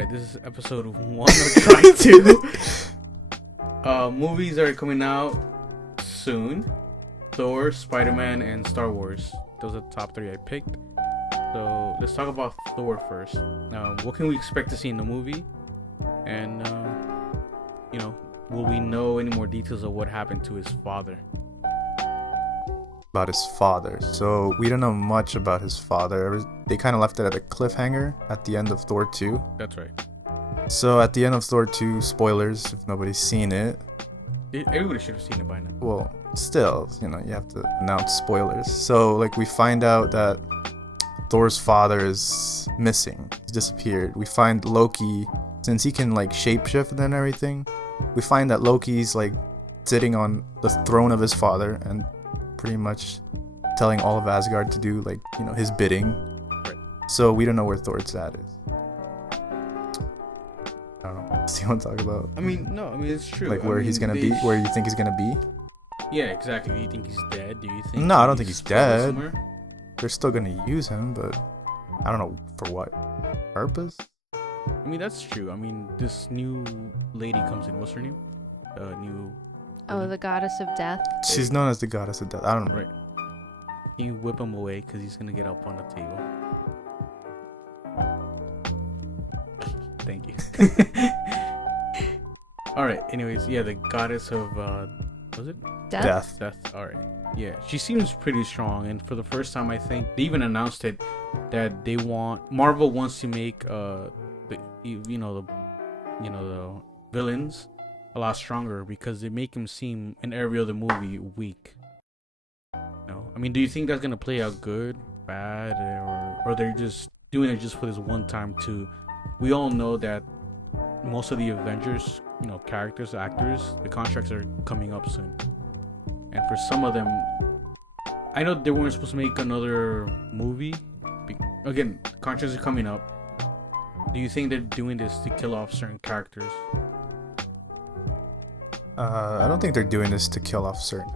Alright, this is episode 1 of Trying to. Movies are coming out soon. Thor, SpiderMan, and Star Wars. Those are the top 3 I picked. So let's talk about Thor first. What can we expect to see in the movie? And, will we know any more details of what happened to his father? About his father. So we don't know much about his father. They kind of left it at a cliffhanger at the end of Thor 2. That's right. So at the end of Thor 2, spoilers if nobody's seen it. Everybody should have seen it by now. Well, still, you have to announce spoilers. So we find out that Thor's father is missing. He's disappeared. We find Loki, since he can shapeshift and everything, we find that Loki's sitting on the throne of his father and pretty much telling all of Asgard to do his bidding. Right. So we don't know where Thor's at is. I don't know. What do you want to talk about? It's true. Where he's gonna be? Where you think he's gonna be? Yeah, exactly. Do you think he's dead? Do you think? No, I don't think he's dead. Somewhere? They're still gonna use him, but I don't know for what purpose. That's true. This new lady comes in. What's her name? The goddess of death. She's known as the goddess of death. I don't know. Right. Can you whip him away because he's gonna get up on the table? Thank you. All right. Anyways, yeah, the goddess of was it Death. Death. All right. Yeah, she seems pretty strong, and for the first time, I think they even announced it that Marvel wants to make the villains a lot stronger because they make him seem in every other movie weak. Do you think that's gonna play out good, bad, or they're just doing it just for this one time too? We all know that most of the Avengers, characters, actors, the contracts are coming up soon, and for some of them, I know they weren't supposed to make another movie. Again, contracts are coming up. Do you think they're doing this to kill off certain characters? I don't think they're doing this to kill off certain.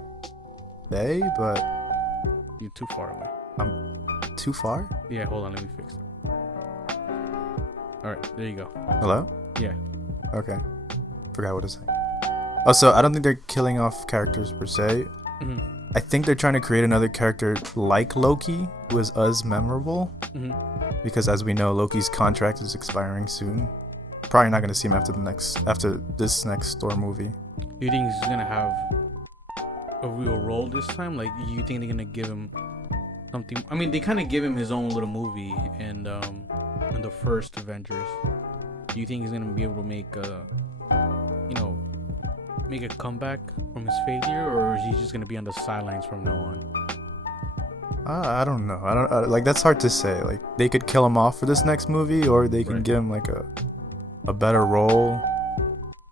But You're too far away. I'm too far? Yeah, hold on, let me fix it. Alright, there you go. Hello? Yeah. Okay. Forgot what to say. Oh, so I don't think they're killing off characters per se. Mm-hmm. I think they're trying to create another character like Loki who is as memorable. Mm-hmm. Because as we know, Loki's contract is expiring soon. Probably not going to see him after this next Thor movie. Do you think he's gonna have a real role this time? You think they're gonna give him something? They kind of give him his own little movie in the first Avengers. Do you think he's gonna be able to make a comeback from his failure, or is he just gonna be on the sidelines from now on? I don't know. I don't that's hard to say. They could kill him off for this next movie, or they can give him a better role.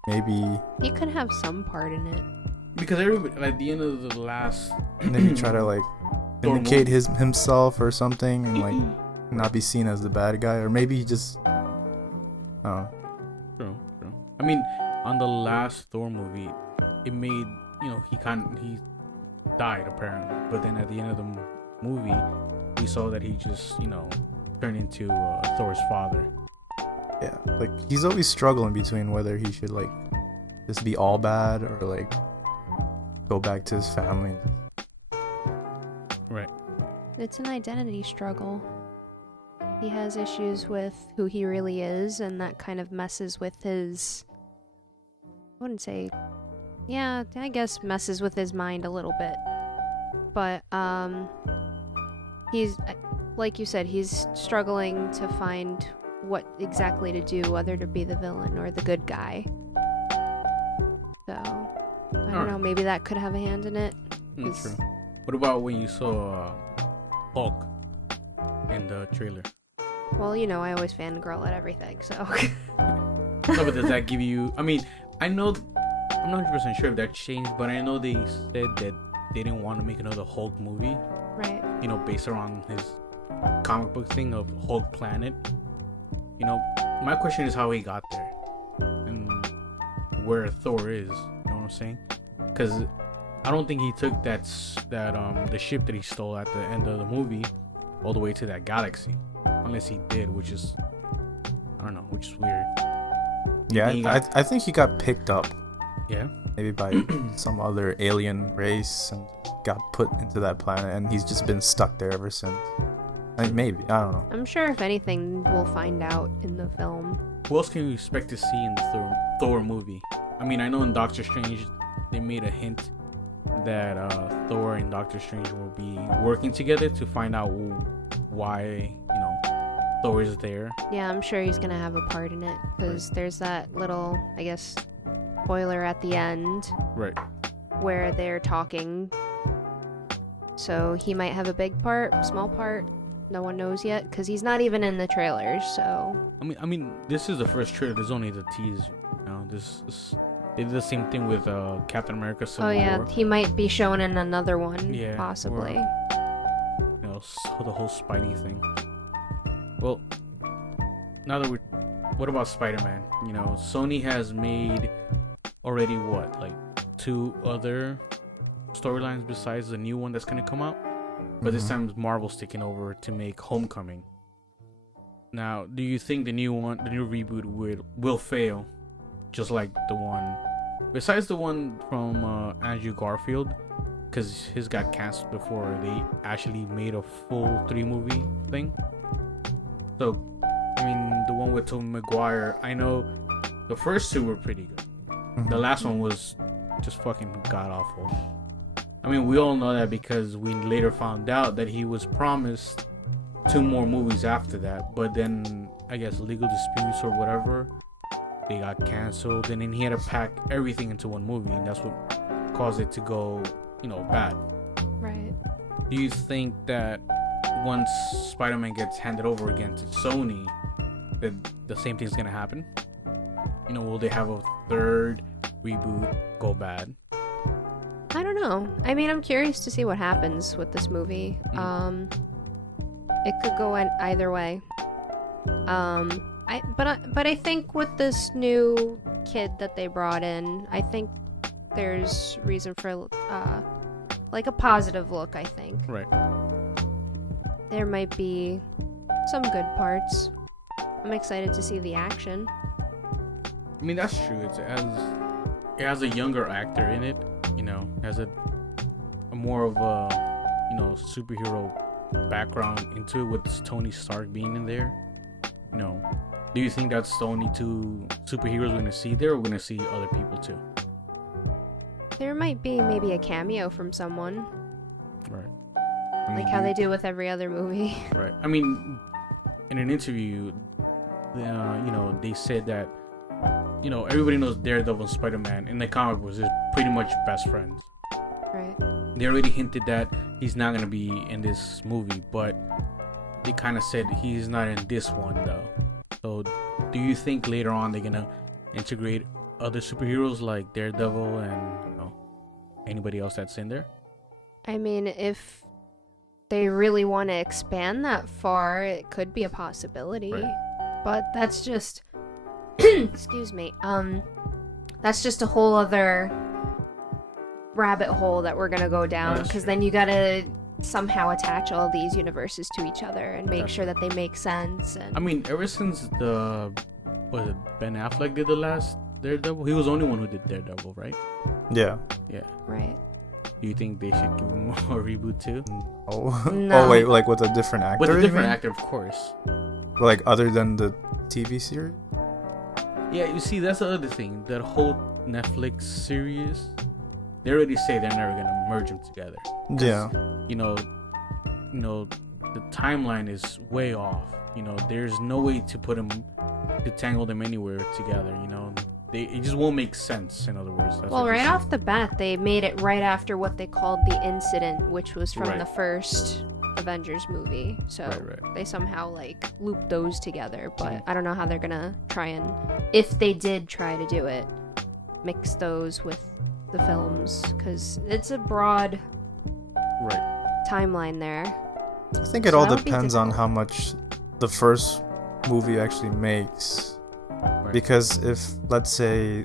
Maybe He could have some part in it. Because everybody, at the end of the last, and then you try to indicate himself or something, and not be seen as the bad guy, or maybe he just True. On the last Thor movie, it made he died apparently, but then at the end of the movie, we saw that he just turned into Thor's father. Yeah, he's always struggling between whether he should just be all bad or go back to his family. Right. It's an identity struggle. He has issues with who he really is, and that kind of messes with his... I wouldn't say... Yeah, I guess messes with his mind a little bit. But, he's... Like you said, he's struggling to find what exactly to do, whether to be the villain or the good guy. So, I don't know, maybe that could have a hand in it. True. What about when you saw Hulk in the trailer? Well, I always fangirl at everything, so... No, but does that give you... I know... I'm not 100% sure if that changed, but I know they said that they didn't want to make another Hulk movie. Right. Based around his comic book thing of Hulk Planet. My question is how he got there. And where Thor is. You know what I'm saying? Because I don't think he took the ship that he stole at the end of the movie all the way to that galaxy, unless he did, which is I don't know, which is weird. Yeah, He got- I think he got picked up Yeah. maybe by some other alien race and got put into that planet, and he's just been stuck there ever since. I mean, maybe, I don't know. I'm sure if anything, we'll find out in the film. Who else can you expect to see in the Thor movie? I mean, I know in Doctor Strange they made a hint that Thor and Doctor Strange will be working together to find out why, Thor is there. Yeah, I'm sure he's gonna have a part in it because there's that little, I guess, spoiler at the end Right. where they're talking. So he might have a big part, small part. No one knows yet because he's not even in the trailers. So I mean, this is the first trailer. There's only the teaser. They did the same thing with Captain America Civil War. he might be shown in another one, Yeah, possibly. So the whole Spidey thing. Well, now that what about Spider-Man? Sony has made already like 2 other storylines besides the new one that's gonna come out, but this time Marvel's taking over to make Homecoming. Now, do you think the new reboot will fail, just like the one, besides the one from Andrew Garfield, because his got canceled before they actually made a full 3-movie thing? So, I mean, the one with Tobey Maguire, I know the first 2 were pretty good. The last one was just fucking god awful. I mean, we all know that because we later found out that he was promised 2 more movies after that, but then I guess legal disputes or whatever, they got canceled, and then he had to pack everything into 1 movie, and that's what caused it to go, bad. Right. Do you think that once Spider-Man gets handed over again to Sony, that the same thing's gonna happen? Will they have a 3rd reboot go bad? I don't know. I mean, I'm curious to see what happens with this movie. It could go either way. But I think with this new kid that they brought in, I think there's reason for like a positive look. I think Right. there might be some good parts. I'm excited to see the action. I mean, that's true. It has a younger actor in it. Has a more of a superhero background into it, with Tony Stark being in there. Do you think that's the only 2 superheroes we're gonna see there, or we're gonna see other people too? There might be maybe a cameo from someone, Right. like how they do with every other movie. Right. I mean, in an interview, they said that everybody knows Daredevil and Spider-Man in the comic books is pretty much best friends. Right. They already hinted that he's not gonna be in this movie, but they kind of said he's not in this one though. So, do you think later on they're gonna integrate other superheroes like Daredevil and anybody else that's in there? I mean, if they really want to expand that far, it could be a possibility. Right. But that's just excuse me. That's just a whole other rabbit hole that we're gonna go down, That's because true. then you gotta somehow attach all these universes to each other and make That's sure that they make sense. And I mean, ever since Ben Affleck did the last Daredevil, he was the only one who did Daredevil, right? Yeah. Yeah. right. Do you think they should give him a reboot too? Oh. No. Oh wait, like with a different actor? With a you different mean? actor, of course. Like other than the TV series? Yeah, you see, that's the other thing. That whole Netflix series, they already say they're never gonna merge them together. Yeah. The timeline is way off. There's no way to put them, to tangle them anywhere together. It just won't make sense. In other words. That's Well, what they right say. off the bat, they made it right after what they called the incident, which was from Right. the first Avengers movie. So Right. they somehow looped those together. But Mhm. I don't know how they're gonna try and, if they did try to do it, mix those with the films, because it's a broad Right. timeline there. I think it So all that would be depends on difficult. how much the first movie actually makes. Right. Because if, let's say,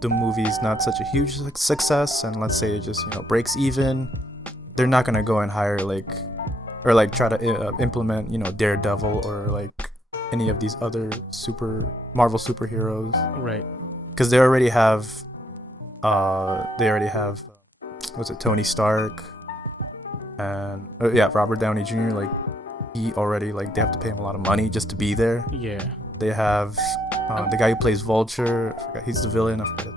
the movie's not such a huge success, and let's say it just breaks even, they're not gonna go and hire try to implement Daredevil or any of these other Marvel superheroes, Right. because they already have what's it, Tony Stark, and Robert Downey Jr. Like, he already, like, they have to pay him a lot of money just to be there. Yeah. They have the guy who plays Vulture. I forgot, he's the villain. I forget.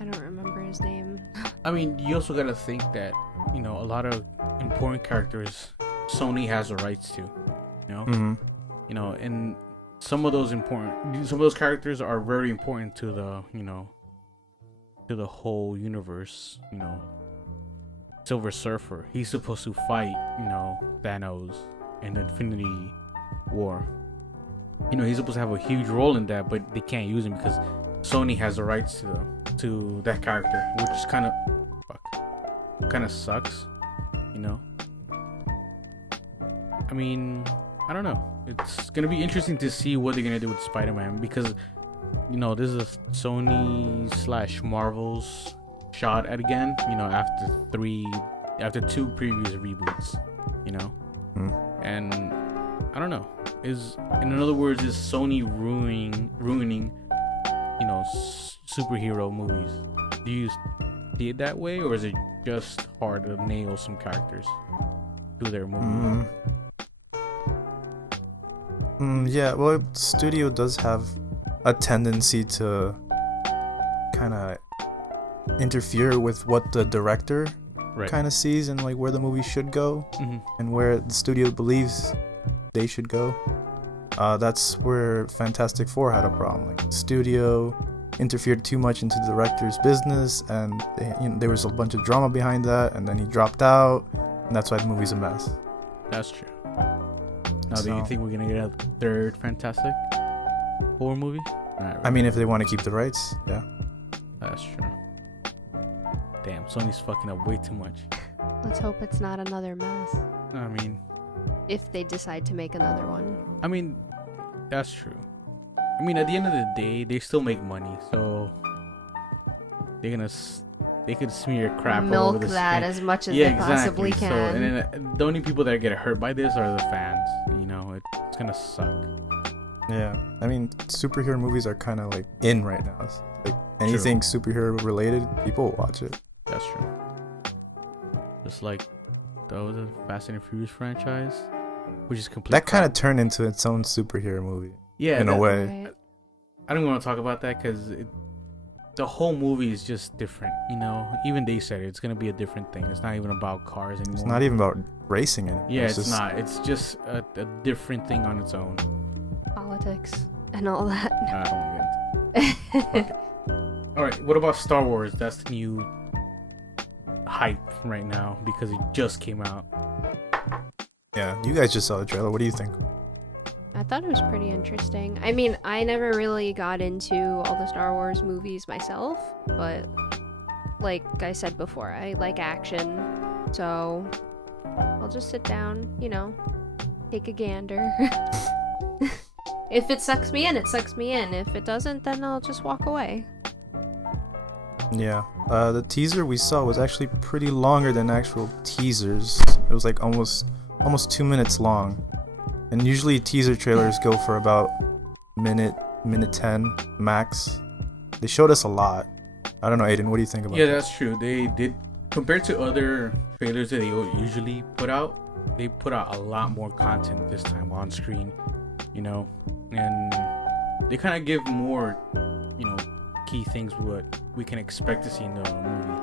I don't remember his name. I mean, you also gotta think that, you know, a lot of important characters Sony has the rights to, you know? Mm-hmm. You know, and some of those characters are very important to the, you know, to the whole universe. You know, Silver Surfer, he's supposed to fight, you know, Thanos in Infinity War. You know, he's supposed to have a huge role in that, but they can't use him because Sony has the rights to that character, which is kind of sucks, you know. I mean, I don't know. It's gonna be interesting to see what they're gonna do with Spider-Man, because, you know, this is a Sony/Marvel's shot at again. You know, after two previous reboots, you know, and I don't know. In other words, is Sony ruining, you know, superhero movies? Do you see it that way, or is it just hard to nail some characters to their movie? Yeah, well, the studio does have a tendency to kind of interfere with what the director kind of sees and, like, where the movie should go, and where the studio believes they should go. That's where Fantastic Four had a problem. Like, the studio interfered too much into the director's business, and there was a bunch of drama behind that, and then he dropped out, and that's why the movie's a mess. That's true. Now, do you think we're gonna get a third Fantastic Four movie? Really. I mean, if they want to keep the rights, yeah. That's true. Damn, Sony's fucking up way too much. Let's hope it's not another mess. I mean, if they decide to make another one. I mean, that's true. I mean, at the end of the day, they still make money, so they could smear crap all over milk the that screen. as much as they possibly can. So, and then the only people that get hurt by this are the fans. You know, it's gonna suck. Yeah, I mean, superhero movies are kind of like in right now. It's like anything superhero related, people will watch it. That's true. Just like the Fast and Furious franchise, which is completely that kind of turned into its own superhero movie. Yeah, in a way. Right. I don't want to talk about that because the whole movie is just different. You know, even they said it's gonna be a different thing. It's not even about cars anymore. It's not even about racing anymore. Yeah, it's not. It's just a different thing on its own. Politics and all that. I don't want to get into it. All right, what about Star Wars? That's the new hype right now because it just came out. Yeah, you guys just saw the trailer. What do you think? I thought it was pretty interesting. I mean, I never really got into all the Star Wars movies myself, but like I said before, I like action, so I'll just sit down, you know, take a gander. If it sucks me in, it sucks me in. If it doesn't, then I'll just walk away. Yeah, the teaser we saw was actually pretty longer than actual teasers. It was like almost 2 minutes long. And usually teaser trailers go for about minute 10 max. They showed us a lot. I don't know, Aiden, what do you think about that? Yeah, that's true. They did, compared to other trailers that they usually put out, they put out a lot more content this time on screen, you know, and they kind of give more, you know, key things what we can expect to see in the movie,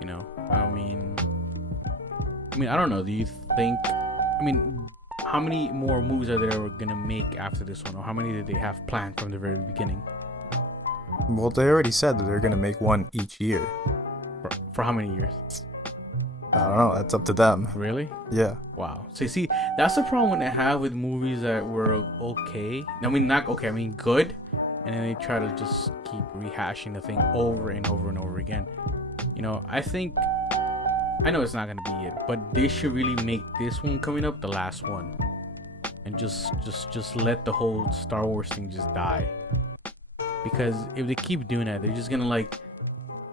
you know. I mean, I don't know. Do you think, how many more movies are they gonna make after this one, or how many did they have planned from the very beginning? Well, they already said that they're gonna make one each year. For how many years? I don't know. That's up to them. Really? Yeah. Wow. So you see, that's the problem I have with movies that were okay. I mean, not okay. I mean, good, and then they try to just keep rehashing the thing over and over and over again. You know, I know it's not gonna be it, but they should really make this one coming up the last one, and just let the whole Star Wars thing just die. Because if they keep doing that, they're just gonna like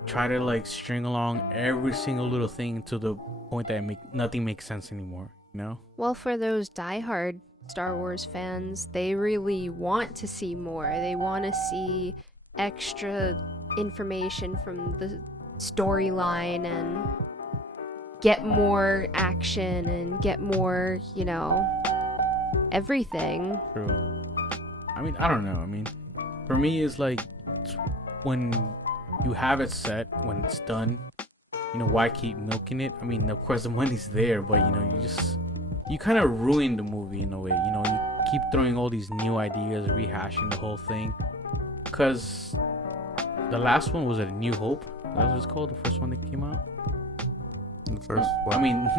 try to like string along every single little thing to the point that nothing makes sense anymore. You know? Well, for those diehard Star Wars fans, they really want to see more. They want to see extra information from the storyline and get more action and get more, you know, everything. True. I mean, I don't know. I mean, for me, it's like when you have it set, when it's done, you know, why keep milking it? I mean, of course, the money's there, but, you know, you kind of ruin the movie in a way. You know, you keep throwing all these new ideas, rehashing the whole thing. Because the last one was A New Hope. That was what it's called, the first one that came out. The first one. I mean,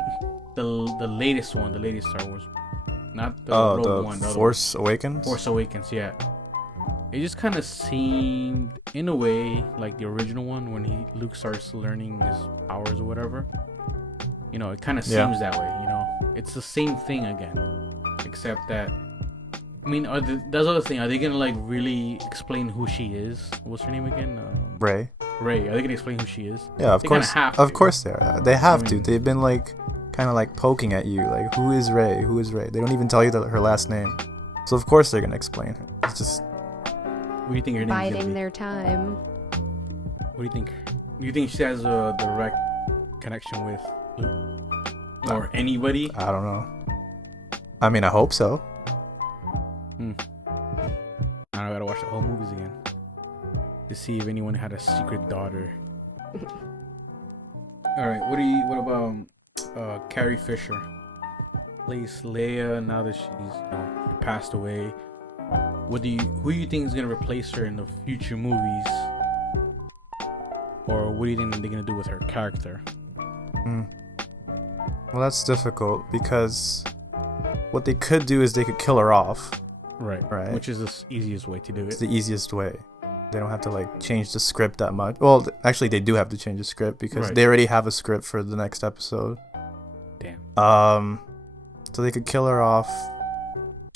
the latest one, the latest Star Wars. Not the the Rogue One. The Force Awakens? Force Awakens, yeah. It just kind of seemed, in a way, like the original one when Luke starts learning his powers or whatever. You know, it kind of seems that way, you know. It's the same thing again. Except that, I mean, that's the other thing. Are they going to, like, really explain who she is? What's her name again? Rey. Rey. Are they going to explain who she is? Yeah, of They course. kinda have to. Of course they are. They have I to. mean- They've been, like, kind of, like, poking at you. Like, who is Rey? Who is Rey? They don't even tell you her last name. So, of course, they're going to explain her. It's just... What do you think her name is going to Biding be? their time. What do you think? Do you think she has a direct connection with Luke? Or anybody? I don't know. I mean, I hope so. Now I gotta watch the whole movies again to see if anyone had a secret daughter. All right, what about Carrie Fisher? Plays Leia now that she's, you know, passed away. Who do you think is gonna replace her in the future movies? Or what do you think they're gonna do with her character? Well, that's difficult because what they could do is they could kill her off. Right. Which is the easiest way to do It's it. the easiest way. They don't have to, like, change the script that much. Well, actually, they do have to change the script because Right. they already have a script for the next episode. Damn. So they could kill her off,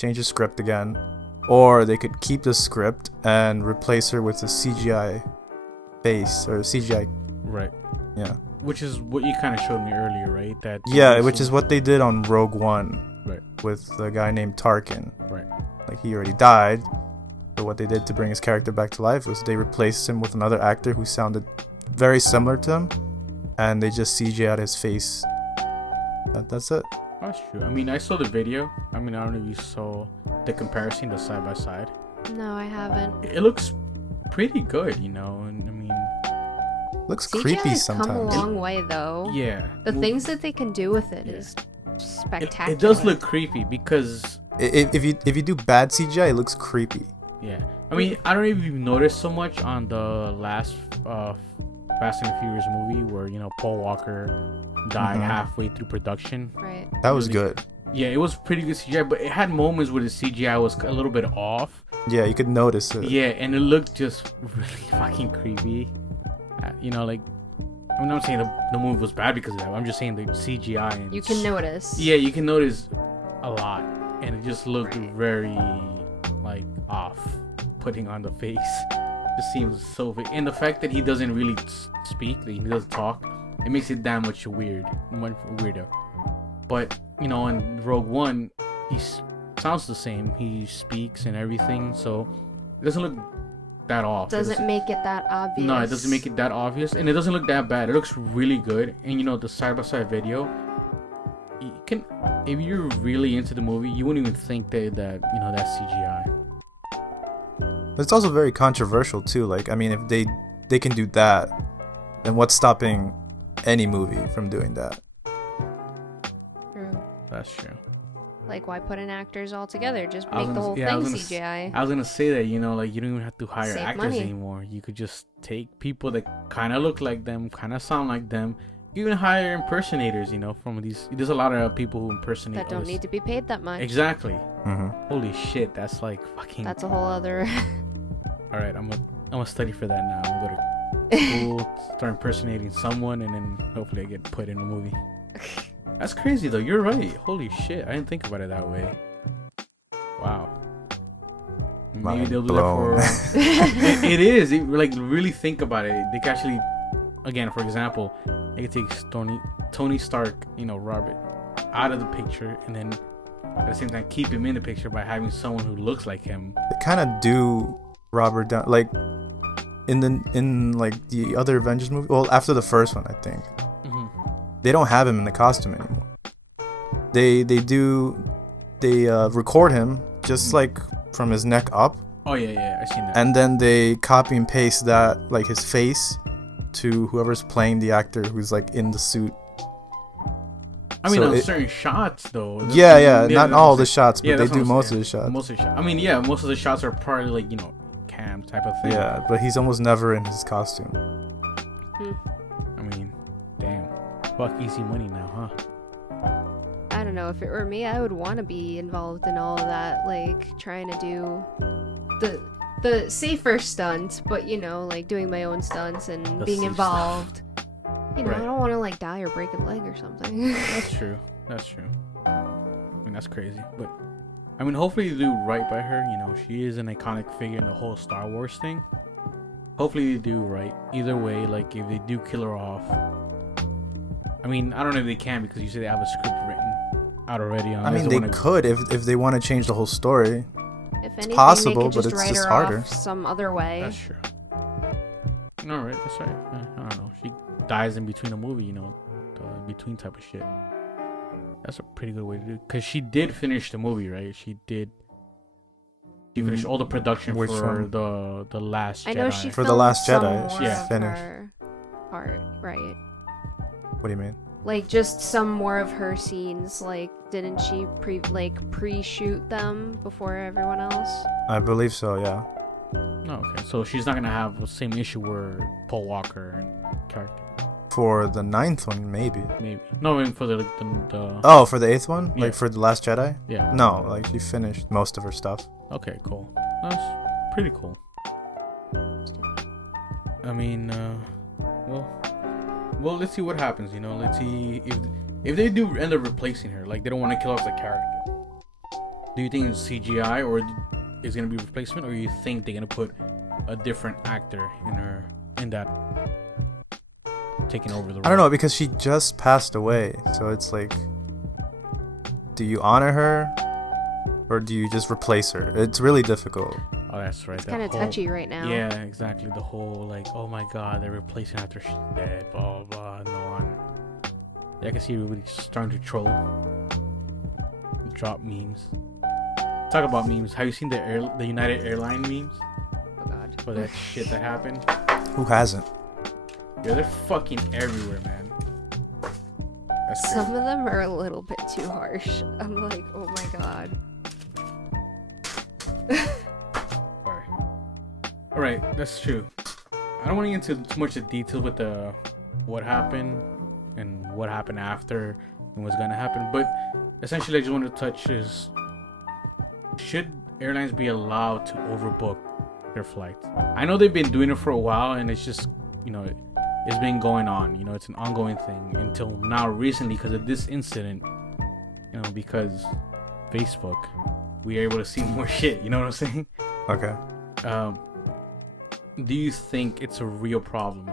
change the script again, or they could keep the script and replace her with a CGI face or CGI. Right. Yeah. Which is what you kind of showed me earlier, right? That Yeah, which is what they did on Rogue One. Right. With the guy named Tarkin. Right. Like, he already died. But what they did to bring his character back to life was they replaced him with another actor who sounded very similar to him, and they just CGI'd his face. That's it. That's true. I mean, I saw the video. I mean, I don't know if you saw the comparison, the side by side. No, I haven't. It looks pretty good, you know. And I mean, Looks CGI creepy has come a sometimes. long way, though. yeah. The Well, things that they can do with it Yeah. is spectacular. it does look creepy because, If you do bad CGI, it looks creepy. yeah. I mean, I don't know if you've noticed so much on the last Fast and Furious movie where, you know, Paul Walker died Mhm. halfway through production. Right. That was Really? good. Yeah, it was pretty good CGI, but it had moments where the CGI was a little bit off. Yeah, you could notice it. Yeah, and it looked just really fucking creepy. You know, like, I'm not saying the movie was bad because of that. I'm just saying the CGI. And You can notice. Yeah, you can notice a lot, and it just looked Right. very, like, off. Putting on the face just seems so. And the fact that he doesn't really speak, that he doesn't talk, it makes it that much weirder. But you know, in Rogue One, he sounds the same. He speaks and everything, so it doesn't look that off. Doesn't make it that obvious. No, it doesn't make it that obvious, and it doesn't look that bad. It looks really good. And you know, the side-by-side video, you can, if you're really into the movie, you wouldn't even think that you know, that's CGI. It's also very controversial too. Like, I mean, if they can do that, then what's stopping any movie from doing that? True. That's true. Like, why put in actors all together? Just I was make the gonna- whole yeah, I was thing gonna s- CGI. I was gonna say that, you know, like, you don't even have to hire Save actors money. anymore. You could just take people that kind of look like them, kind of sound like them. You even hire impersonators, you know, from these. There's a lot of people who impersonate. That don't others. need to be paid that much. Exactly. Mm-hmm. Holy shit, that's like fucking. That's a whole other. All right, I'm gonna study for that now. I'm gonna go to school, start impersonating someone, and then hopefully I get put in a movie. That's crazy though. You're right. Holy shit, I didn't think about it that way. Wow. Maybe Mind they'll do blown. that for. It is. Like, really think about it. They can actually, again, for example, they could take Tony Stark, you know, Robert, out of the picture, and then at the same time keep him in the picture by having someone who looks like him. They kind of do Robert down, like in like the other Avengers movie. Well, after the first one, I think they don't have him in the costume anymore. They record him just like from his neck up. Oh yeah, I seen that. And then they copy and paste that, like his face, to whoever's playing the actor who's like in the suit. I mean, So on certain shots though. Yeah, not all the shots, but they that's what do I'm most saying. of the shots. Most of the shots. I mean, yeah, most of the shots are probably like, you know, cam type of thing. Yeah, but he's almost never in his costume. I mean, damn. Fuck easy money now, huh? I don't know, if it were me, I would want to be involved in all of that, like trying to do the safer stunt, but you know, like doing my own stunts and The being safe involved. You know, Right. I don't want to like die or break a leg or something. That's true. I mean, that's crazy. But, I mean, hopefully they do right by her. You know, she is an iconic figure in the whole Star Wars thing. Hopefully they do right. Either way, like, if they do kill her off. I mean, I don't know if they can because you say they have a script written out already. I mean, they could if they want to change the whole story. If anything, possible, they could but just it's write just her harder. off some other way. That's true. Alright, that's right. I don't know. She dies in between a movie, you know, the between type of shit. That's a pretty good way to do it. Because she did finish the movie, right? She finished all the production Which for one? the Last Jedi. I know she For The filmed Last some Jedi, more she's of finished. her part, right? What do you mean? Like just some more of her scenes. Like, didn't she pre-shoot them before everyone else? I believe so. Yeah. Oh, okay. So she's not gonna have the same issue where Paul Walker and character. For the 9th one, maybe. Maybe. No, I mean for the Oh, for the 8th one, Yeah. like for the Last Jedi. yeah. No, like she finished most of her stuff. Okay, cool. That's pretty cool. I mean, well, let's see what happens. You know, let's see if they do end up replacing her. Like they don't want to kill off the character. Do you think it's CGI or is gonna be replacement, or you think they're gonna put a different actor in that taking over the role? I don't know, because she just passed away, so it's like, do you honor her or do you just replace her? It's really difficult. Oh, that's right. It's kind of touchy right now. Yeah, exactly. The whole like, oh my god, they're replacing after she's dead. Blah blah. No honor. Yeah, I can see everybody starting to troll, drop memes. Talk about memes. Have you seen the United Airlines memes Oh god. for that shit that happened? Who hasn't? Yeah, they're fucking everywhere, man. That's crazy. Some of them are a little bit too harsh. I'm like, oh my god. Sorry. All right, that's true. I don't want to get into too much of detail with the what happened and what happened after and what's gonna happen, but essentially, I just want to touch is, should airlines be allowed to overbook their flights? I know they've been doing it for a while, and it's just, you know, it's been going on. You know, it's an ongoing thing until now recently because of this incident. You know, because Facebook, we are able to see more shit. You know what I'm saying? Okay. Do you think it's a real problem?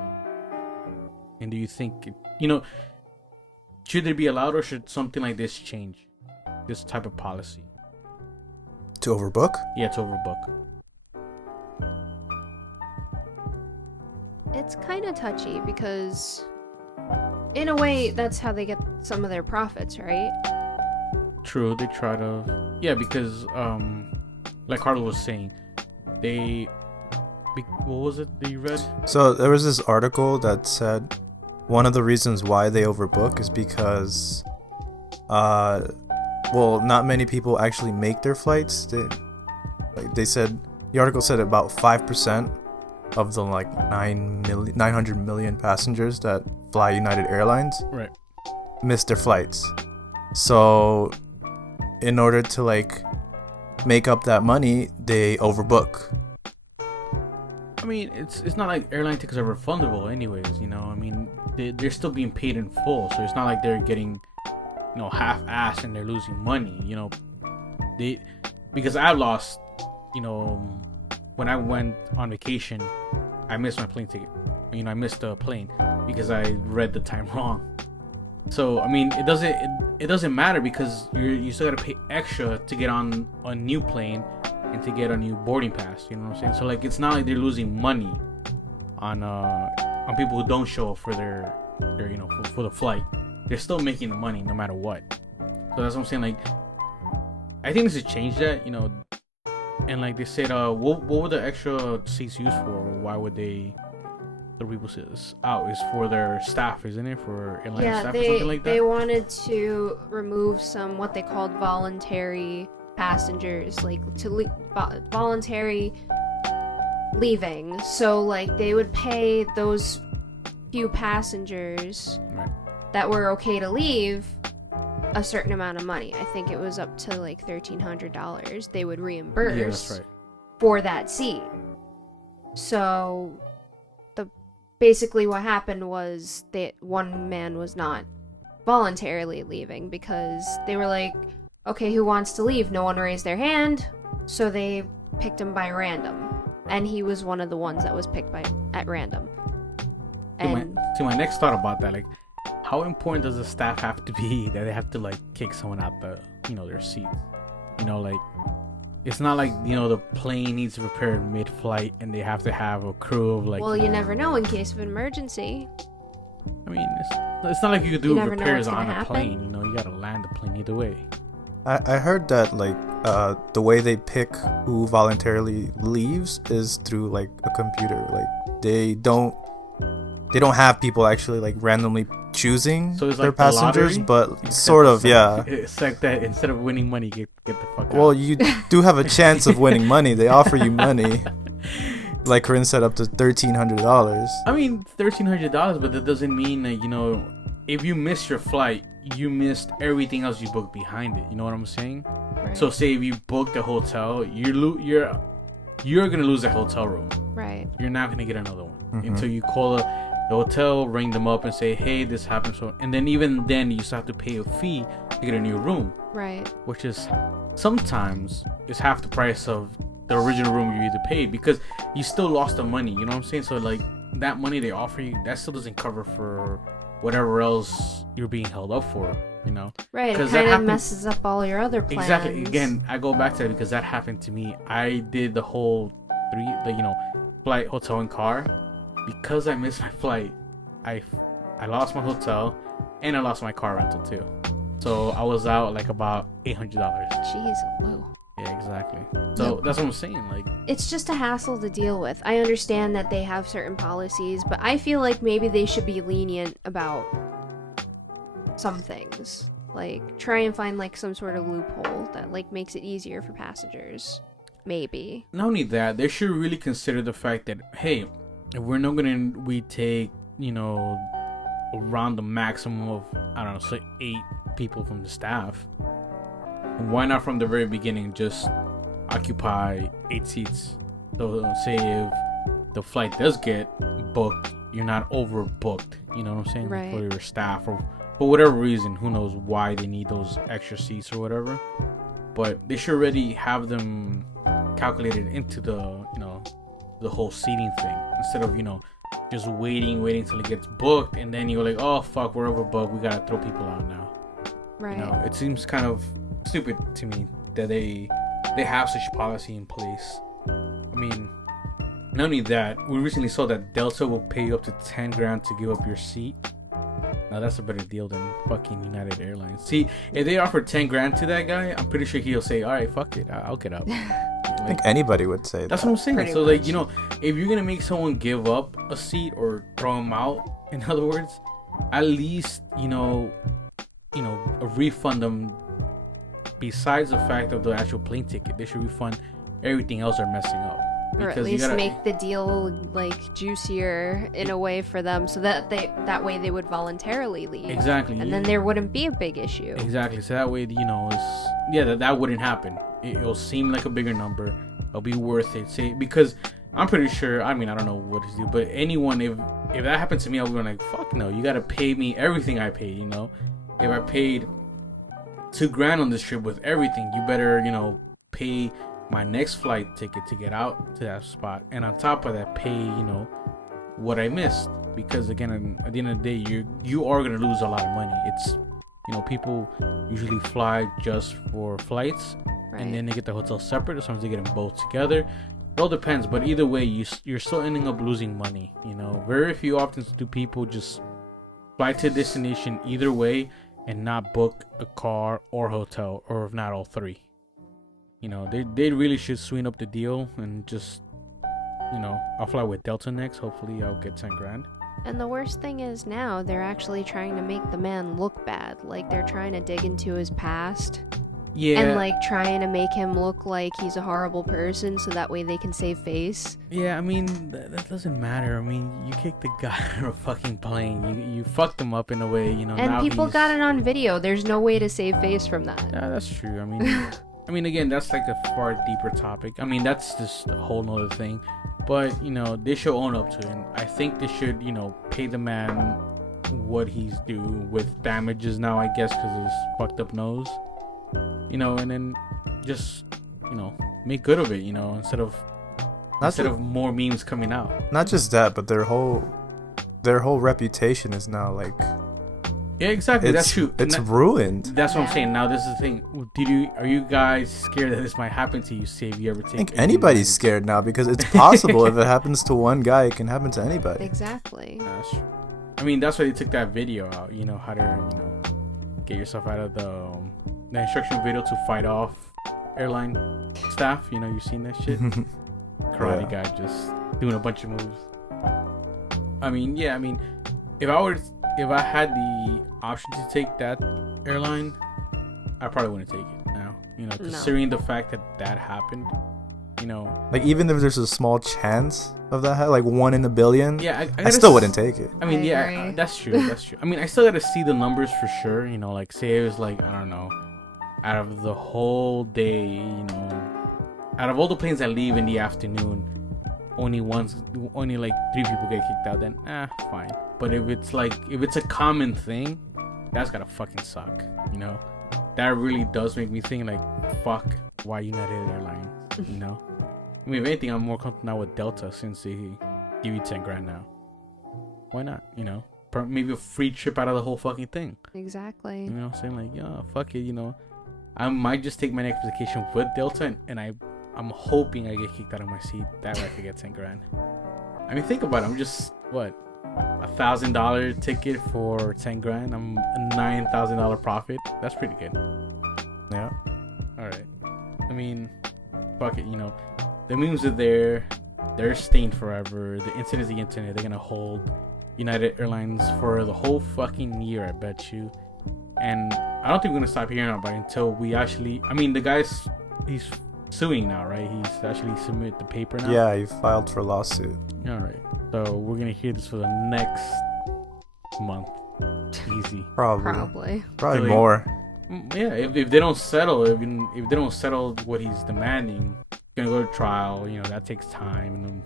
And do you think, you know, should they be allowed, or should something like this change? This type of policy? To overbook? Yeah, to overbook. It's kind of touchy because, in a way, that's how they get some of their profits, right? True, they try to, yeah, because like Carlos was saying, what was it that you read? So there was this article that said one of the reasons why they overbook is because, well, not many people actually make their flights. They said, the article said about 5% of the like 900 million passengers that fly United Airlines Right. miss their flights. So in order to like make up that money, they overbook. I mean, it's not like airline tickets are refundable anyways, you know. I mean, they're still being paid in full, so it's not like they're getting, you know, half-assed and they're losing money, you know. Because I lost, you know, when I went on vacation, I missed my plane ticket. You know, I missed the plane because I read the time wrong. So I mean, it doesn't matter because you still gotta pay extra to get on a new plane and to get a new boarding pass. You know what I'm saying? So like, it's not like they're losing money on people who don't show up for their for the flight. They're still making the money no matter what. So that's what I'm saying. Like, I think they should change that. And like they said, what were the extra seats used for? Or why would they? The people says out is for their staff, isn't it? For airline staff or something like that. They wanted to remove some what they called voluntary passengers, like voluntary leaving. So like they would pay those few passengers that were okay to leave a certain amount of money. I think it was up to like $1,300. They would reimburse that's right. for that seat. So basically what happened was that one man was not voluntarily leaving because they were like, okay, who wants to leave? No one raised their hand, so they picked him by random, and he was one of the ones that was picked at random. And my next thought about that, like, how important does the staff have to be that they have to like kick someone out their seat? Like, it's not like, the plane needs repaired mid-flight and they have to have a crew of like... Well, you never know in case of an emergency. I mean, it's not like you could do repairs on a plane, happen. You gotta land the plane either way. I heard that like the way they pick who voluntarily leaves is through like a computer. Like they don't have people actually like randomly choosing their passengers, but sort of, yeah. It's like that. Instead of winning money, get the fuck out. Well, you do have a chance of winning money. They offer you money. Like Corinne said, up to $1,300. I mean, $1,300, but that doesn't mean that, if you miss your flight, you missed everything else you booked behind it. You know what I'm saying? Right. So say if you booked a hotel, you're gonna lose a hotel room. Right. You're not gonna get another one until you call the hotel, ring them up, and say, "Hey, this happened." So, and then even then, you still have to pay a fee to get a new room. Right. Which is sometimes is half the price of the original room you either paid because you still lost the money. You know what I'm saying? So like that money they offer you, that still doesn't cover for whatever else you're being held up for. Right. It kind of messes up all your other plans. Exactly. Again, I go back to that because that happened to me. I did the whole flight, hotel, and car. Because I missed my flight, I lost my hotel and I lost my car rental too. So I was out like about $800. Jeez, whoa. Yeah, exactly. So that's what I'm saying. Like, it's just a hassle to deal with. I understand that they have certain policies, but I feel like maybe they should be lenient about some things. Like, try and find like some sort of loophole that like makes it easier for passengers. Maybe. Not only that, they should really consider the fact that, hey, if we take, around the maximum of, I don't know, say 8 people from the staff. Why not from the very beginning just occupy 8 seats? So say if the flight does get booked, you're not overbooked. You know what I'm saying? Right. For your staff or for whatever reason, who knows why they need those extra seats or whatever. But they should already have them calculated into the whole seating thing instead of just waiting till it gets booked and then you're like, oh fuck, we're overbooked, we gotta throw people out now. Right. It seems kind of stupid to me that they have such policy in place. I mean, not only that, we recently saw that Delta will pay you up to $10,000 to give up your seat. Now that's a better deal than fucking United Airlines. See, if they offer $10,000 to that guy, I'm pretty sure he'll say, all right, fuck it, I'll get up. I think anybody would say that's that. what I'm saying. Pretty So much. like, if you're gonna make someone give up a seat or throw them out, in other words, at least refund them. Besides the fact of the actual plane ticket, they should refund everything else they're messing up. Or at least make the deal like juicier in a way for them, so that that way they would voluntarily leave. Exactly. And then there wouldn't be a big issue. Exactly. So that way, that wouldn't happen. It'll seem like a bigger number. It'll be worth it. Say, because I'm pretty sure. I mean, I don't know what to do, but anyone, if that happened to me, I'll be like, fuck no, you gotta pay me everything I paid. If I paid $2,000 on this trip with everything, you better pay my next flight ticket to get out to that spot, and on top of that, pay what I missed. because again, at the end of the day, you are gonna lose a lot of money. It's, people usually fly just for flights, Right. and then they get the hotel separate. Sometimes they get them both together. It all depends, but either way, you're still ending up losing money. Very few options do people just fly to a destination either way and not book a car or hotel, or if not all three. They really should sweeten up the deal and just, I'll fly with Delta next. Hopefully I'll get 10 grand. And the worst thing is now they're actually trying to make the man look bad. Like, they're trying to dig into his past. Yeah. And, like, trying to make him look like he's a horrible person so that way they can save face. Yeah, I mean, that doesn't matter. I mean, you kicked the guy out of a fucking plane. You fucked him up in a way, And now people got it on video. There's no way to save face from that. Yeah, that's true. I mean, again, that's like a far deeper topic. I mean, that's just a whole nother thing. But, they should own up to it. And I think they should, pay the man what he's due with damages now, I guess, because of his fucked up nose. And then just, make good of it, instead of more memes coming out. Not just that, but their whole reputation is now like, yeah, exactly. That's true. It's ruined. That's what I'm saying. Now this is the thing. Are you guys scared that this might happen to you? Say if you ever take. I think anybody's scared now because it's possible if it happens to one guy, it can happen to anybody. Exactly. That's true. I mean, that's why they took that video out. How to get yourself out of the instruction video to fight off airline staff. You've seen that shit. Karate guy just doing a bunch of moves. I mean, yeah. I mean, if I had the option to take that airline, I probably wouldn't take it now. Considering the fact that happened, Like, even if there's a small chance of that, like 1 in a billion, yeah, I still wouldn't take it. I mean, agree. That's true. That's true. I mean, I still got to see the numbers for sure. Like say it was like, I don't know, out of the whole day, out of all the planes that leave in the afternoon, only like 3 people get kicked out, then fine. But if it's a common thing, that's gotta fucking suck. That really does make me think like, fuck, why United Airlines? I mean, if anything, I'm more comfortable now with Delta since they give you 10 grand now. Why not? Maybe a free trip out of the whole fucking thing. Exactly. Saying like, yeah, fuck it. I might just take my next vacation with Delta, and I'm hoping I get kicked out of my seat. That way I could get 10 grand. I mean, think about it. I'm just $1,000 ticket for 10 grand. I'm a $9,000 profit. That's pretty good. Yeah. All right. I mean, fuck it. The memes are there. They're staying forever. The internet is the internet. They're gonna hold United Airlines for the whole fucking year, I bet you. And I don't think we're gonna stop hearing about it until we actually. I mean, the guy's he's suing now, right? He's actually submitted the paper now. Yeah, he filed for a lawsuit. All right. So we're gonna hear this for the next month. Easy. Probably Really? more. Yeah. If they don't settle, if they don't settle what he's demanding, gonna go to trial. That takes time, and then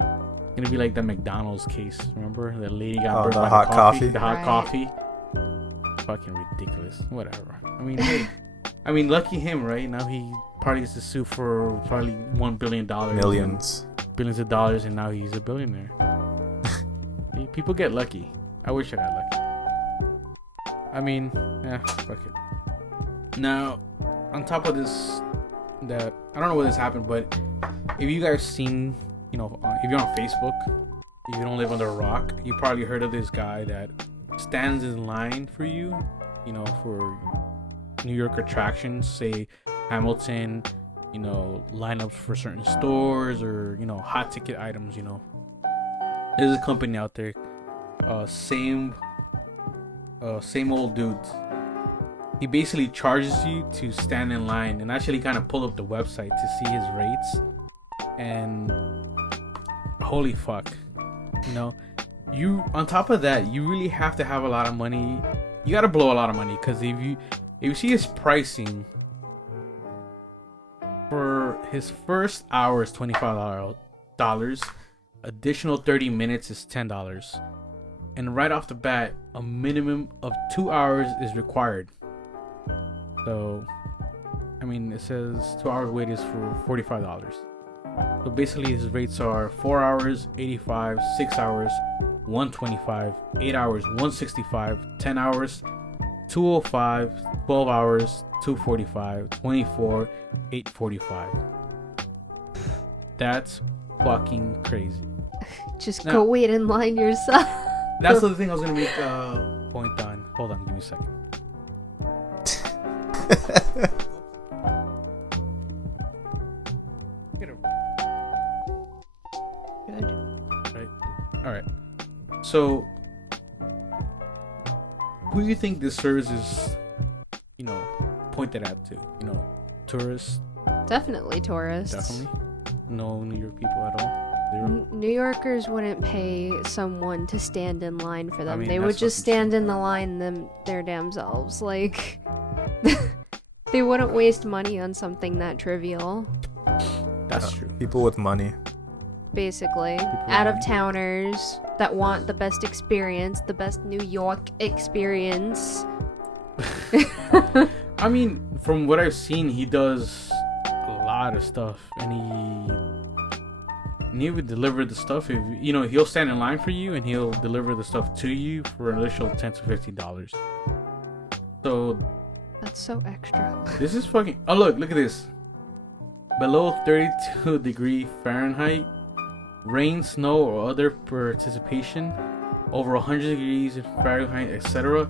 it's gonna be like the McDonald's case. Remember the lady got burned the by hot coffee. The hot Right. coffee. Fucking ridiculous. Whatever. I mean, hey. I mean, lucky him, right? Now he probably gets to sue for probably $1 billion. Millions. Billions of dollars, and now he's a billionaire. People get lucky. I wish I got lucky. I mean, fuck it. Now, on top of this, that I don't know where this happened, but if you guys seen, if you're on Facebook, if you don't live under a rock, you probably heard of this guy that stands in line for you, for New York attractions, say Hamilton, lineups for certain stores or, hot ticket items, There's a company out there, same old dudes. He basically charges you to stand in line and actually kind of pull up the website to see his rates. And holy fuck, you on top of that, you really have to have a lot of money. You got to blow a lot of money, because if you see his pricing for his first hour is $25, additional 30 minutes is $10, and right off the bat a minimum of 2 hours is required. So I mean, it says 2 hours wait is for $45. So basically his rates are 4 hours, 85, 6 hours, 125, 8 hours, 165, 10 hours, 205, 12 hours, 245, 24, 845. That's fucking crazy. Just Now- go wait in line yourself. That's the thing I was gonna make a point on. Hold on, give me a second. Good. All right. So, who do you think this service is, pointed at to? Tourists? Definitely tourists. Definitely. No New York people at all? Zero? New Yorkers wouldn't pay someone to stand in line for them. mean, They would that's just fucking stand in the line their damn selves. Like, they wouldn't waste money on something that trivial. That's true. People with money. Basically, with out of money. towners that want the best experience, the best New York experience. I mean, from what I've seen, he does a lot of stuff, and he would deliver the stuff. If he'll stand in line for you, and he'll deliver the stuff to you for an additional $10 to $15. So That's so extra. this is fucking. Oh look at this. Below 32 Fahrenheit, rain, snow, or other precipitation over 100 degrees Fahrenheit, etc.,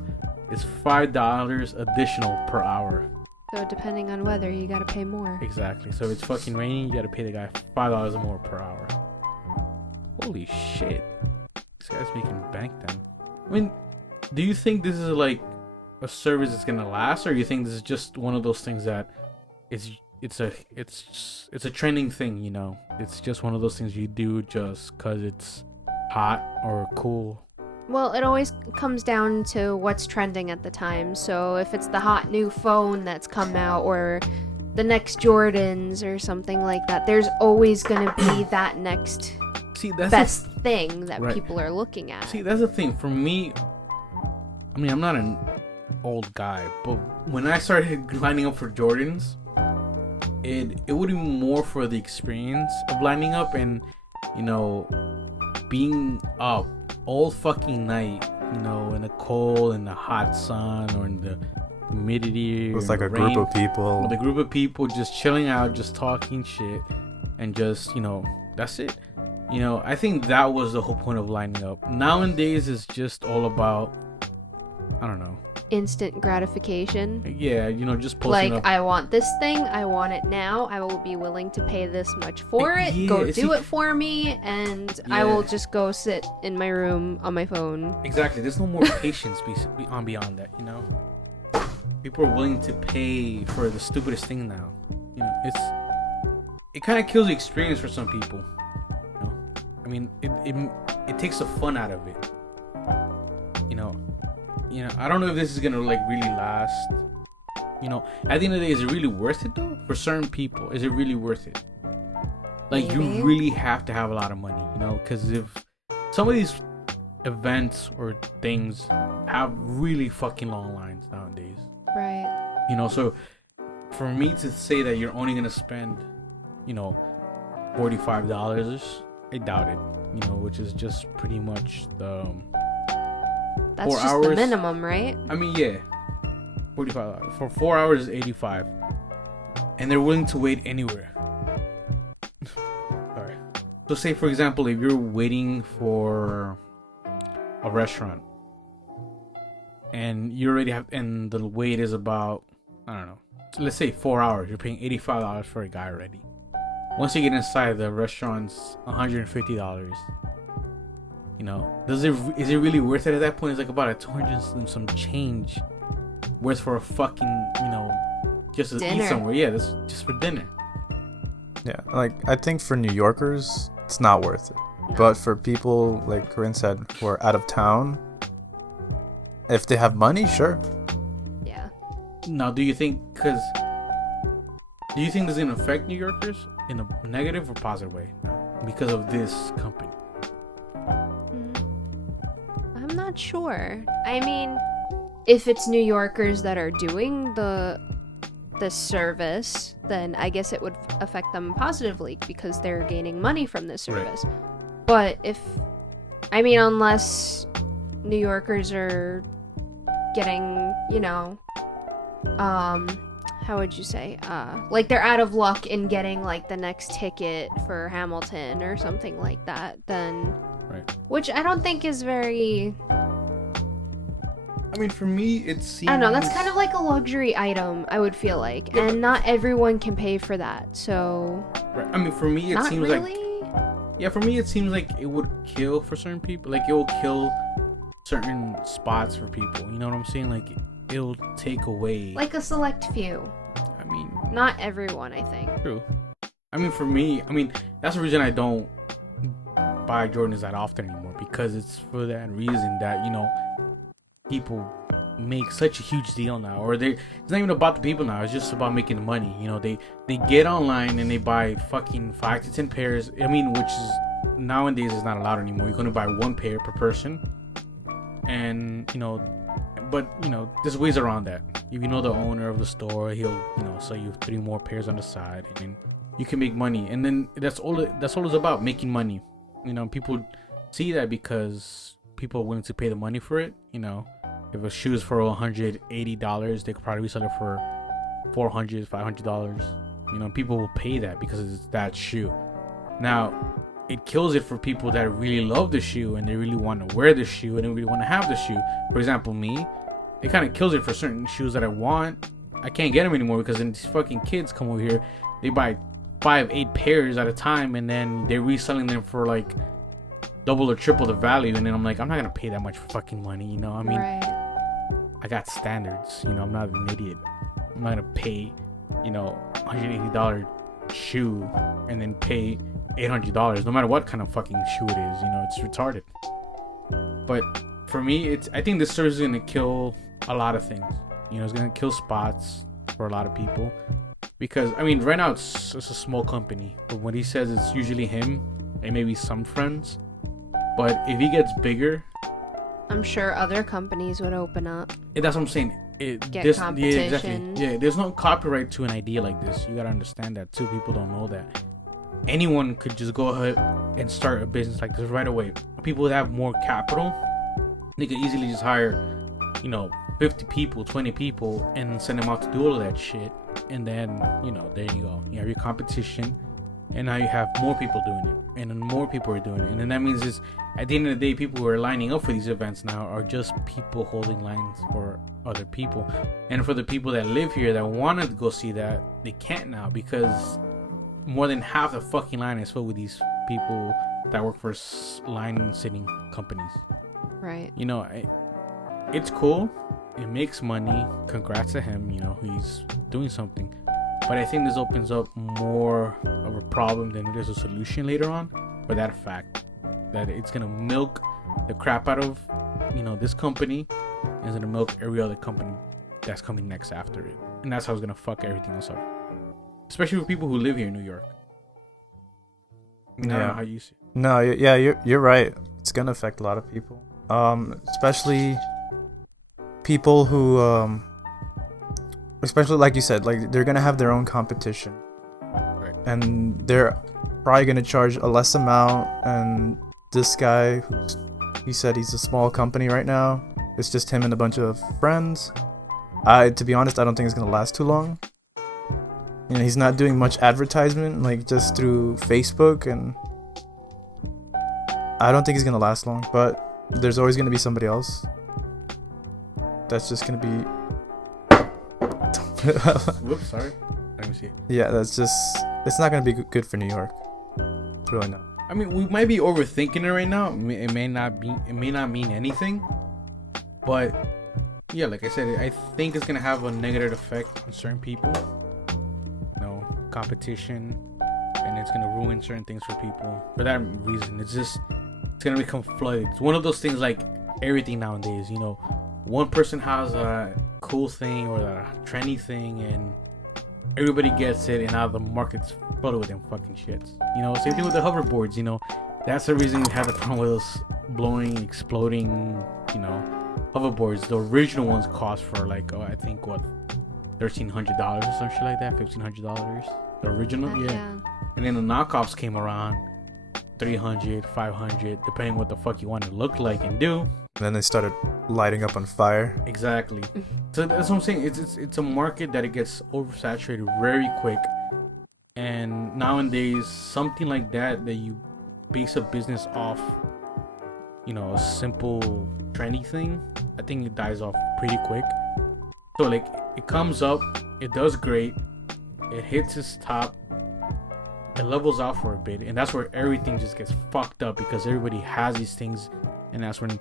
is $5 additional per hour. So depending on weather, you gotta pay more. Exactly. So if it's fucking raining, you gotta pay the guy $5 more per hour. Holy shit. This guy's making bank then. I mean, do you think this is like a service that's gonna last, or you think this is just one of those things that it's a trending thing, It's just one of those things you do just cause it's hot or cool. Well, it always comes down to what's trending at the time. So if it's the hot new phone that's come out, or the next Jordans or something like that, there's always gonna be that next See, that's best thing that Right. people are looking at. See, that's the thing. For me, I mean, I'm not an old guy, but when I started lining up for Jordans, it would be more for the experience of lining up and, being up all fucking night, in the cold, in the hot sun, or in the humidity. With or like in a the group rain, of people. with a group of people just chilling out, just talking shit, and just, that's it. I think that was the whole point of lining up. Nowadays, it's just all about, I don't know. Instant gratification. Yeah, just posting Like, up. I want this thing, I want it now, I will be willing to pay this much for it. Yeah, Go see- do it for me, and I Yeah. will just go sit in my room on my phone. Exactly. There's no more patience beyond that, People are willing to pay for the stupidest thing now. It kind of kills the experience for some people. I mean, it takes the fun out of it. I don't know if this is gonna like really last. At the end of the day, is it really worth it though? For certain people, is it really worth it? Like, Maybe. you really have to have a lot of money, because if some of these events or things have really fucking long lines nowadays, Right. so for me to say that you're only gonna spend, $45, I doubt it, which is just pretty much the. That's 4 just the hours. minimum, right? I mean, yeah, $45 for 4 hours is $85, and they're willing to wait anywhere. Sorry. So, say for example, if you're waiting for a restaurant, and you already have, and the wait is about, I don't know, let's say 4 hours, you're paying $85 for a guy already. Once you get inside, the restaurant's $150. Is it really worth it at that point? It's like about a 200 and some change worth for a fucking, just to Dinner. eat somewhere. Yeah, that's just for dinner. Yeah, like I think for New Yorkers, it's not worth it. No. But for people, like Corinne said, who are out of town, if they have money, sure. Yeah. Now, do you think this is gonna affect New Yorkers in a negative or positive way because of this company? I'm not sure. I mean, if it's New Yorkers that are doing the service, then I guess it would affect them positively because they're gaining money from this Right. service. But if I mean, unless New Yorkers are getting, how would you say, like they're out of luck in getting like the next ticket for Hamilton or something like that, then, Right. Which I don't think is very, I mean, for me, it seems... I don't know, that's kind of like a luxury item, I would feel like, yeah, and not everyone can pay for that, so... Right. I mean, for me, it not seems really? like... Yeah, for me, it seems like it would kill for certain people. Like, it will kill certain spots for people, you know what I'm saying? Like, it'll take away... Like a select few. I mean... Not everyone, I think. True. I mean, for me, that's the reason I don't buy Jordans that often anymore, because it's for that reason that, people make such a huge deal now, or it's not even about the people now, it's just about making money. They get online and they buy fucking 5 to 10 pairs, which is nowadays is not allowed anymore. You're gonna buy 1 pair per person, and but there's ways around that. If you know the owner of the store, he'll sell you 3 more pairs on the side, and then you can make money. And then that's all it's about, making money. People see that because people are willing to pay the money for it. If a shoe is for $180, they could probably resell it for $400, $500. People will pay that because it's that shoe. Now, it kills it for people that really love the shoe and they really want to wear the shoe and they really want to have the shoe. For example, me, it kind of kills it for certain shoes that I want. I can't get them anymore because then these fucking kids come over here, they buy 5-8 pairs at a time, and then they're reselling them for like double or triple the value, and then I'm like, I'm not gonna pay that much fucking money, Right. I got standards, I'm not an idiot. I'm not gonna pay, $180 shoe and then pay $800, no matter what kind of fucking shoe it is. It's retarded. But for me, I think this service is gonna kill a lot of things. It's gonna kill spots for a lot of people, because right now it's a small company, but when he says it's usually him and maybe some friends. But if he gets bigger, I'm sure other companies would open up. That's what I'm saying. Competition. Yeah, exactly. Yeah, there's no copyright to an idea like this. You gotta understand that too. People don't know that. Anyone could just go ahead and start a business like this right away. People that have more capital, they could easily just hire, 50 people, 20 people, and send them out to do all of that shit. And then, there you go. You have your competition. And now you have more people doing it, and then more people are doing it, and then that means is at the end of the day, people who are lining up for these events now are just people holding lines for other people. And for the people that live here that wanted to go see that, they can't now, because more than half the fucking line is filled with these people that work for line sitting companies. Right. It's cool. It makes money. Congrats to him. He's doing something. But I think this opens up more of a problem than it is a solution later on, for that fact that it's gonna milk the crap out of this company, and it's gonna milk every other company that's coming next after it, and that's how it's gonna fuck everything else up, especially for people who live here in New York. I don't know how you see it. No, yeah, you're right. It's gonna affect a lot of people, especially people who especially like you said, like they're gonna have their own competition, Right. and they're probably gonna charge a less amount. And this guy, he said he's a small company right now. It's just him and a bunch of friends. To be honest, I don't think it's gonna last too long. He's not doing much advertisement, like just through Facebook, and I don't think he's gonna last long. But there's always gonna be somebody else that's just gonna be. Whoops, sorry. Let me see. Yeah, it's not gonna be good for New York. Really not. We might be overthinking it right now. It may not mean anything, but yeah, like I said, I think it's gonna have a negative effect on certain people. Competition, and it's gonna ruin certain things for people. For that reason, it's gonna become flooded. It's one of those things like everything nowadays. One person has a cool thing or a trendy thing, and everybody gets it, and now the market's flooded with them fucking shits. Same thing with the hoverboards. That's the reason we had the problem with those blowing, exploding, hoverboards. The original ones cost for I think $1,300 or some shit like that, $1,500. The original, yeah. And then the knockoffs came around, 300, 500, depending what the fuck you want to look like and do. And then they started lighting up on fire. Exactly. So that's what I'm saying. It's a market that it gets oversaturated very quick. And nowadays, something like that you base a business off, a simple trendy thing, I think it dies off pretty quick. So like it comes up, it does great, it hits its top, it levels out for a bit, and that's where everything just gets fucked up because everybody has these things, and that's when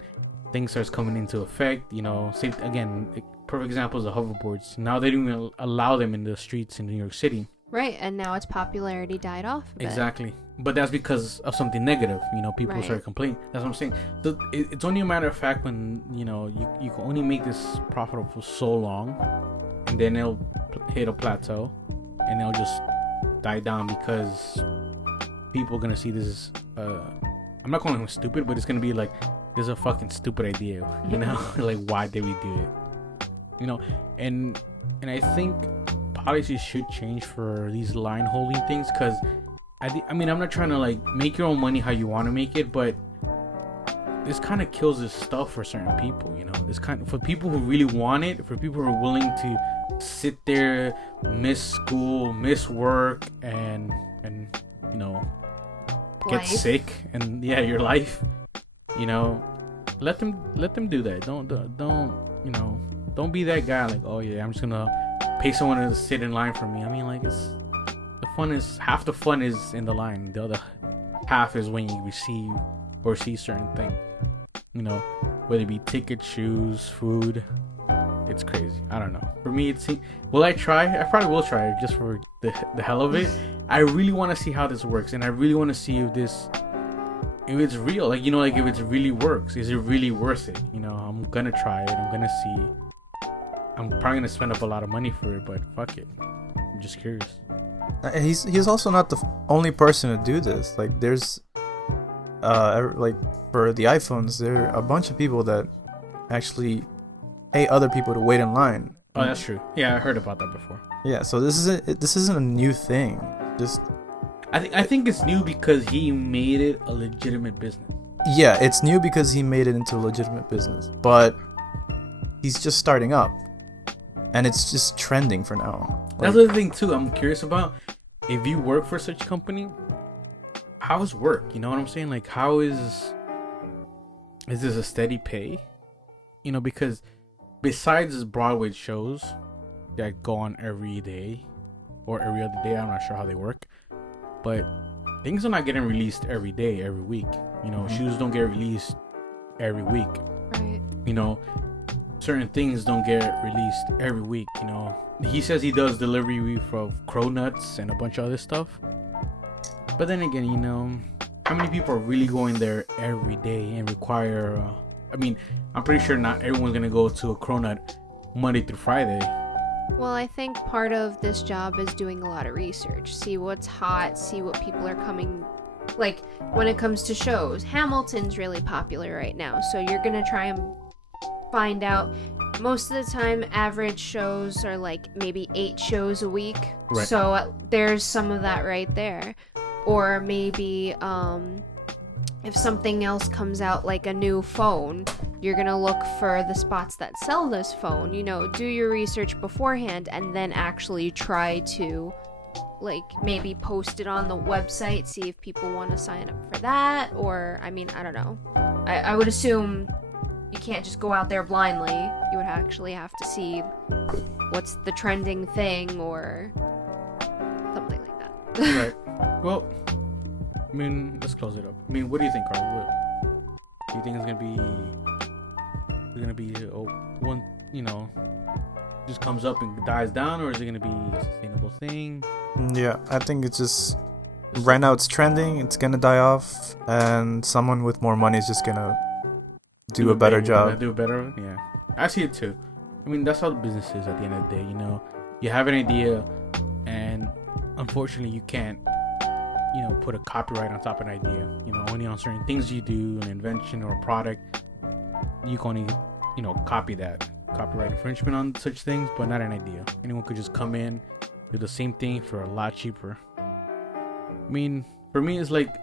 things starts coming into effect. Say again, perfect example is the hoverboards. Now they don't even allow them in the streets in New York City. Right, and now its popularity died off a bit. Exactly. But that's because of something negative. People Right. start complaining. That's what I'm saying. So it's only a matter of fact when, you can only make this profitable for so long, and then it'll hit a plateau, and it'll just die down because people are going to see this I'm not calling him stupid, but it's going to be like, this is a fucking stupid idea, like, why did we do it? And I think policies should change for these line holding things, because I mean, I'm not trying to like make your own money how you want to make it, but this kind of kills this stuff for certain people. This kind of, for people who really want it, for people who are willing to sit there, miss school, miss work, and get Life. sick, and your life, let them do that. Don't be that guy like, oh yeah, I'm just gonna pay someone to sit in line for me. I mean, like, half the fun is in the line, the other half is when you receive or see certain things, whether it be tickets, shoes, food. It's crazy. I don't know. For me, will I try? I probably will try it just for the hell of it. I really want to see how this works, and I really want to see if it's real, like, if it really works. Is it really worth it? I'm gonna try it. I'm gonna see. I'm probably gonna spend up a lot of money for it, but fuck it. I'm just curious. He's also not the only person to do this. Like, there's like for the iPhones, there are a bunch of people that actually pay other people to wait in line. Oh, that's true. Yeah, I heard about that before. Yeah, so this isn't a new thing. I think it's new because he made it a legitimate business. Yeah, it's new because he made it into a legitimate business, but he's just starting up, and it's just trending for now. That's the thing too. I'm curious about, if you work for such a company, how is work? You know what I'm saying? Like, how is this a steady pay? Because besides his Broadway shows that go on every day or every other day, I'm not sure how they work, but things are not getting released every day, every week. Shoes don't get released every week. Right. Certain things don't get released every week. He says he does delivery for Cronuts and a bunch of other stuff, but then again, how many people are really going there every day and require I mean, I'm pretty sure not everyone's gonna go to a Cronut Monday through Friday. Well, I think part of this job is doing a lot of research. See what's hot, see what people are coming. Like, when it comes to shows, Hamilton's really popular right now, so you're gonna try and find out. Most of the time, average shows are like maybe 8 shows a week. Right. So there's some of that right there. Or maybe if something else comes out, like a new phone, you're gonna look for the spots that sell this phone. Do your research beforehand and then actually try to, like, maybe post it on the website, see if people want to sign up for that. Or, I mean, I don't know. I would assume you can't just go out there blindly. You would actually have to see what's the trending thing or something like that. Right. Well, I mean, let's close it up. I mean, what do you think, Carl? What do you think it's gonna be one, just comes up and dies down, or is it gonna be a sustainable thing? Yeah, I think it's just, right now it's trending, it's gonna die off, and someone with more money is just gonna do a better job. Do better, yeah. I see it too. I mean, that's how the business is at the end of the day. You have an idea, and unfortunately, you can't, put a copyright on top of an idea. Only on certain things you do, an invention or a product, you can only, copy that. Copyright infringement on such things, but not an idea. Anyone could just come in, do the same thing for a lot cheaper. I mean, for me, it's like,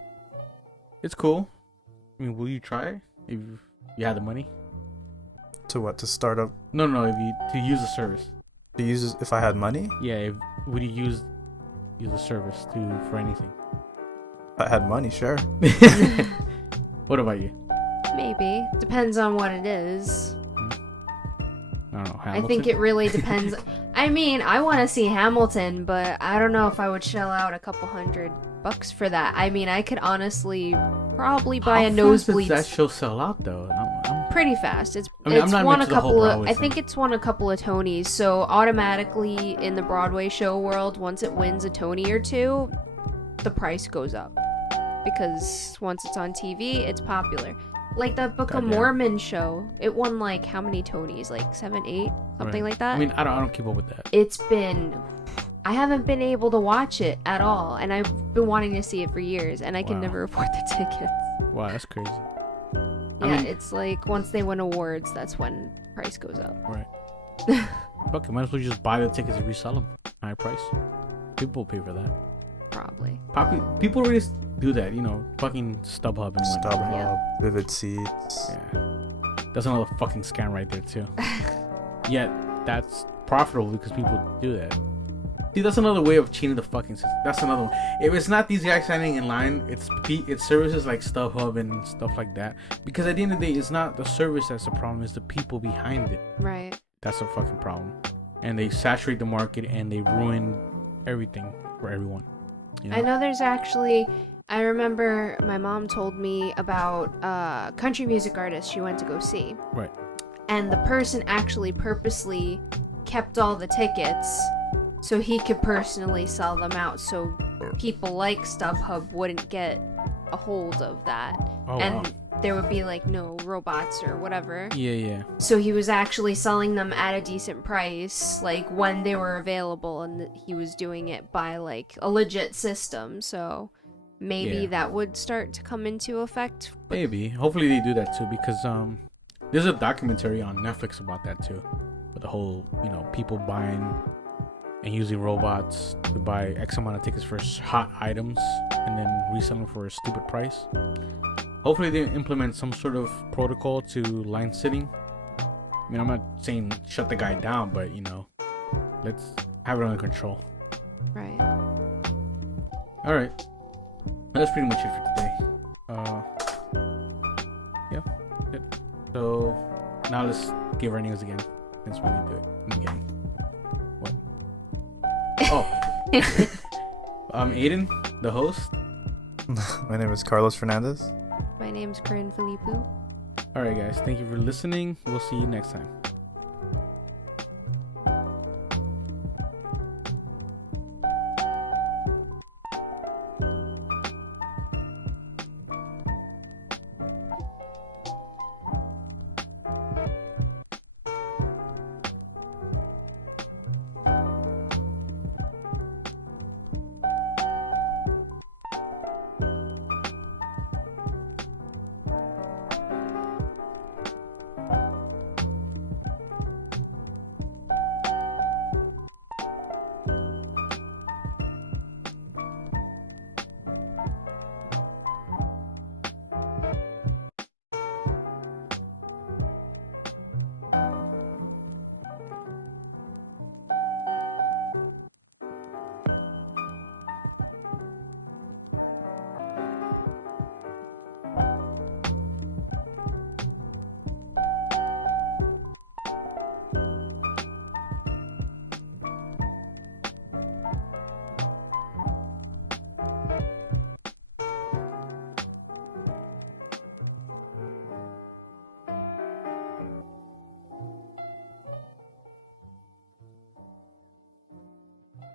It's cool. I mean, will you try if you had the money? To what? To start up? No, if you to use the service. To use if I had money? Yeah, would you use the service for anything? If I had money, sure. What about you? Maybe. Depends on what it is. I don't know. I think it really depends. I mean, I want to see Hamilton, but I don't know if I would shell out a couple $100 for that. I mean, I could honestly probably buy a nosebleed. How fast does that show sell out though? I'm pretty fast. It's I'm it's not won a into the whole couple of. Broadway I think thing. it's won a couple of Tonys. So automatically in the Broadway show world, once it wins a Tony or two, the price goes up because once it's on TV, it's popular. Like that Book of Goddamn. Mormon show, it won like how many Tonys? Like 7, 8, something Right. like that. I mean, I don't keep up with that. It's been. I haven't been able to watch it at all, and I've been wanting to see it for years, and I can Wow. never afford the tickets. Wow, that's crazy. Yeah, mean- it's like once they win awards, that's when price goes up. Right. Fuck, might as well just buy the tickets and resell them. High price. People will pay for that. Probably. People really do that, fucking StubHub and whatnot. StubHub, Yeah. Vivid Seats. Yeah. That's another fucking scam right there too. Yet that's profitable because people do that. See, that's another way of cheating the fucking system. That's another one. If it's not these guys standing in line, it's services like StubHub and stuff like that. Because at the end of the day, it's not the service that's the problem, it's the people behind it. Right. That's a fucking problem. And they saturate the market and they ruin everything for everyone. I know there's actually. I remember my mom told me about a country music artist she went to go see. Right. And the person actually purposely kept all the tickets so he could personally sell them out so people like StubHub wouldn't get a hold of that. Oh, and wow. there would be like no robots or whatever. Yeah. So he was actually selling them at a decent price, like when they were available, and he was doing it by like a legit system. So maybe Yeah. that would start to come into effect. Maybe. Hopefully they do that too because there's a documentary on Netflix about that too. With the whole, people buying and using robots to buy X amount of tickets for hot items and then reselling for a stupid price. Hopefully they implement some sort of protocol to line sitting. I mean, I'm not saying shut the guy down, but let's have it under control. Right. All right, that's pretty much it for today. Yeah. Good. So now let's give our names again since we didn't do it in the beginning. What? Oh, I'm Aiden, the host. My name is Carlos Fernandez. My name's Corinne Filippo. All right, guys. Thank you for listening. We'll see you next time.